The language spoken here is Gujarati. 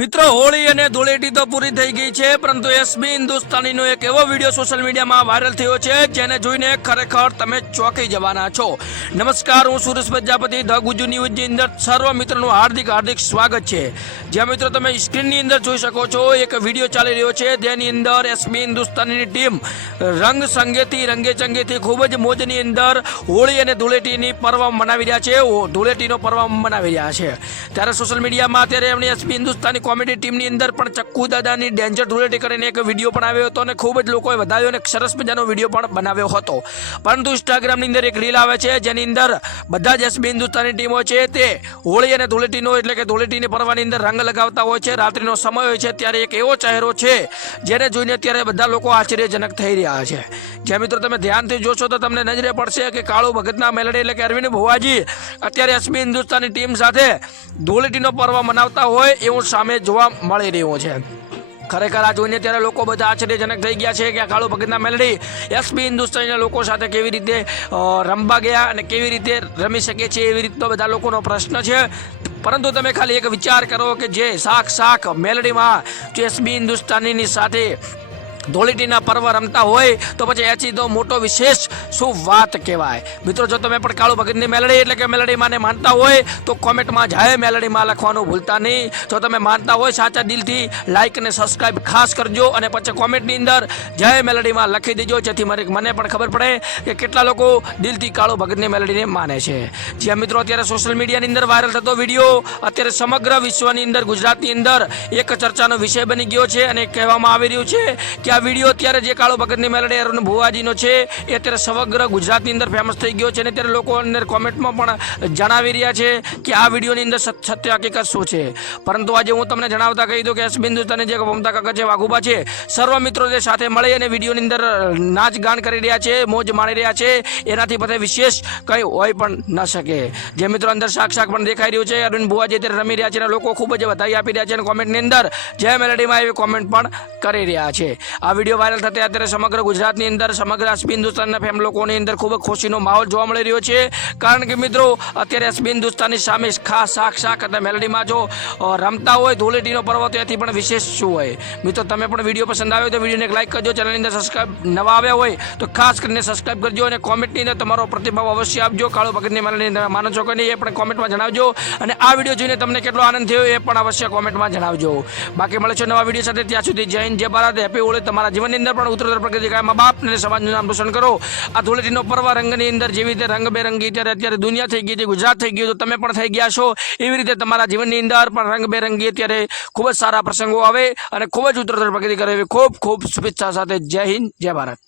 મિત્રો હોળી અને ધૂળેટી તો પૂરી થઈ ગઈ છે, પરંતુ એસબી હિન્દુસ્તાનીનો એક એવો વિડીયો સોશિયલ મીડિયામાં વાયરલ થયો છે જેને જોઈને ખરેખર તમે ચોંકી જવાના છો। નમસ્કાર, હું સુરેશ પ્રજાપતિ, ધ ગુજુ ન્યૂઝની અંદર સર્વ મિત્રોનું હાર્દિક સ્વાગત છે। જ્યાં મિત્રો તમે સ્ક્રીનની અંદર જોઈ શકો છો એક વિડીયો ચાલી રહ્યો છે, જેની અંદર એસબી હિન્દુસ્તાનીની ટીમ રંગ સંગેથી રંગેચંગેથી ખૂબ જ મોજની અંદર હોળી અને ધૂળેટીની પર્વ મનાવી રહ્યા છે, ધૂળેટીનો પર્વ મનાવી રહ્યા છે। ત્યારે સોશિયલ મીડિયામાં અત્યારે એમની એસબી હિન્દુસ્તાની કોમેડી ટીમની અંદર પણ ચક્કુ દાદાની ડેન્જર ધૂળેટી કરીને એક વિડીયો પણ આવ્યો હતો અને ખૂબ જ લોકોએ વધાવ્યો અને સરસ મજાનો વિડીયો પણ બનાવ્યો હતો। પરંતુ ઇન્સ્ટાગ્રામની અંદર એક રીલ આવે છે જેની અંદર બધા જ એસબી હિન્દુસ્તાની ટીમો છે તે હોળી અને ધૂળેટીનો એટલે કે ધૂળેટીની પર્વની અંદર રંગ લગાવતા હોય છે। રાત્રિનો સમય હોય છે ત્યારે એક એવો ચહેરો છે જેને જોઈને અત્યારે બધા લોકો આશ્ચર્યજનક થઈ રહ્યા છે। જે મિત્રો તમે ધ્યાનથી જોશો તો તમને નજરે પડશે કે કાળુ ભગતના મેલડી એટલે કે અરવિંદ ભુવાજી અત્યારે એસબી હિન્દુસ્તાની ટીમ સાથે ધૂળેટીનો પર્વ મનાવતા હોય એવું સામે જોવા મળી રહ્યું છે। ખરેખર આ જોઈને ત્યારે લોકો બધા આશ્ચર્યજનક થઈ ગયા છે કે આ કાળુ ભગતના મેલડી એસબી હિન્દુસ્તાનીના લોકો સાથે કેવી રીતે રમવા ગયા અને કેવી રીતે રમી શકે છે, એવી રીતનો બધા લોકોનો પ્રશ્ન છે। પરંતુ તમે ખાલી એક વિચાર કરો કે જે શાક મેલડીમાં જે એસબી હિન્દુસ્તાનીની સાથે ધૂળેટીના પર્વ રમતા હોય તો પછી એથી તો મોટો વિશેષ શું વાત કહેવાય। મિત્રો જો તમે પણ કાળુ ભગતની મેલડી એટલે કે મેલડીમાંને માનતા હોય તો કોમેન્ટમાં જય મેલડીમાં લખવાનું ભૂલતા નહીં। જો તમે માનતા હોય સાચા દિલથી લાઇક અને સબસ્ક્રાઇબ ખાસ કરજો અને પછી કોમેન્ટની અંદર જય મેલડીમાં લખી દેજો, જેથી મને પણ ખબર પડે કે કેટલા લોકો દિલથી કાળુ ભગતની મેલડીને માને છે। જ્યાં મિત્રો અત્યારે સોશિયલ મીડિયાની અંદર વાયરલ થતો વિડીયો અત્યારે સમગ્ર વિશ્વની અંદર ગુજરાતની અંદર એક ચર્ચાનો વિષય બની ગયો છે અને કહેવામાં આવી રહ્યું છે કે આ વિડીયો અત્યારે જે કાળુ ભગતની મેલડી અરવિંદ ભુવાજીનો છે એ અત્યારે સમગ્ર ગુજરાતની અંદર ફેમસ થઈ ગયો છે અને અત્યારે લોકો અંદર કોમેન્ટમાં પણ જણાવી રહ્યા છે કે આ વિડીયોની અંદર સત્ય હકીકત શું છે। પરંતુ આજે હું તમને જણાવતા કહી દઉં કે એસબી હિન્દુસ્તાની જે મમતા કાકા છે, વાઘુબા છે, સર્વ મિત્રો જે સાથે મળી અને વિડીયોની અંદર નાચ ગાન કરી રહ્યા છે, મોજ માણી રહ્યા છે, એનાથી પછી વિશેષ કંઈ હોય પણ ન શકે। જે મિત્રો અંદર શાક પણ દેખાઈ રહ્યું છે, અરવિંદ ભુવાજી અત્યારે રમી રહ્યા છે અને લોકો ખૂબ જ વધાઈ આપી રહ્યા છે અને કોમેન્ટની અંદર જય મેલડીમાં એવી કોમેન્ટ પણ કરી રહ્યા છે। આ વિડીયો વાયરલ થતા અત્યારે સમગ્ર ગુજરાતની અંદર સમગ્ર એસબી હિન્દુસ્તાનના ફેમ લોકોની અંદર ખૂબ જ ખુશીનો માહોલ જોવા મળી રહ્યો છે। કારણ કે મિત્રો અત્યારે એસબી હિન્દુસ્તાનની સામે ખાસ શાક અને મેલડીમાં જો રમતા હોય ધૂળેટીનો પર્વ તો એથી પણ વિશેષ શું હોય। મિત્રો તમે પણ વિડીયો પસંદ આવ્યો તો વિડીયોને એક લાઇક કરજો, ચેનલની અંદર સબસ્ક્રાઇબ નવા આવ્યા હોય તો ખાસ કરીને સબસ્ક્રાઇબ કરજો અને કોમેન્ટની અંદર તમારો પ્રતિભાવ અવશ્ય આપજો। કાળુ ભગતની મેલડી માનો છો કે નહીં એ પણ કોમેન્ટમાં જણાવજો અને આ વિડીયો જોઈને તમને કેટલો આનંદ થયો એ પણ અવશ્ય કોમેન્ટમાં જણાવજો। બાકી મળે છે નવા વિડીયો સાથે, ત્યાં સુધી જય હિન્દ, જય ભારત, હેપી હોળી। તમારા જીવનની અંદર પણ ઉત્તરોત્તર પ્રગતિ કાયમ બાપ અને સમાજનું નામ રોશન કરો। આ ધૂળેટીનો પર્વ રંગની અંદર જેવી રીતે રંગબેરંગી અત્યારે દુનિયા થઈ ગઈ છે, ગુજરાત થઈ ગયું, તો તમે પણ થઈ ગયા છો એવી રીતે તમારા જીવનની અંદર પણ રંગબેરંગી અત્યારે ખૂબ જ સારા પ્રસંગો આવે અને ખૂબ જ ઉત્તરોત્તર પ્રગતિ કરે એવી ખૂબ શુભેચ્છા સાથે જય હિન્દ, જય ભારત।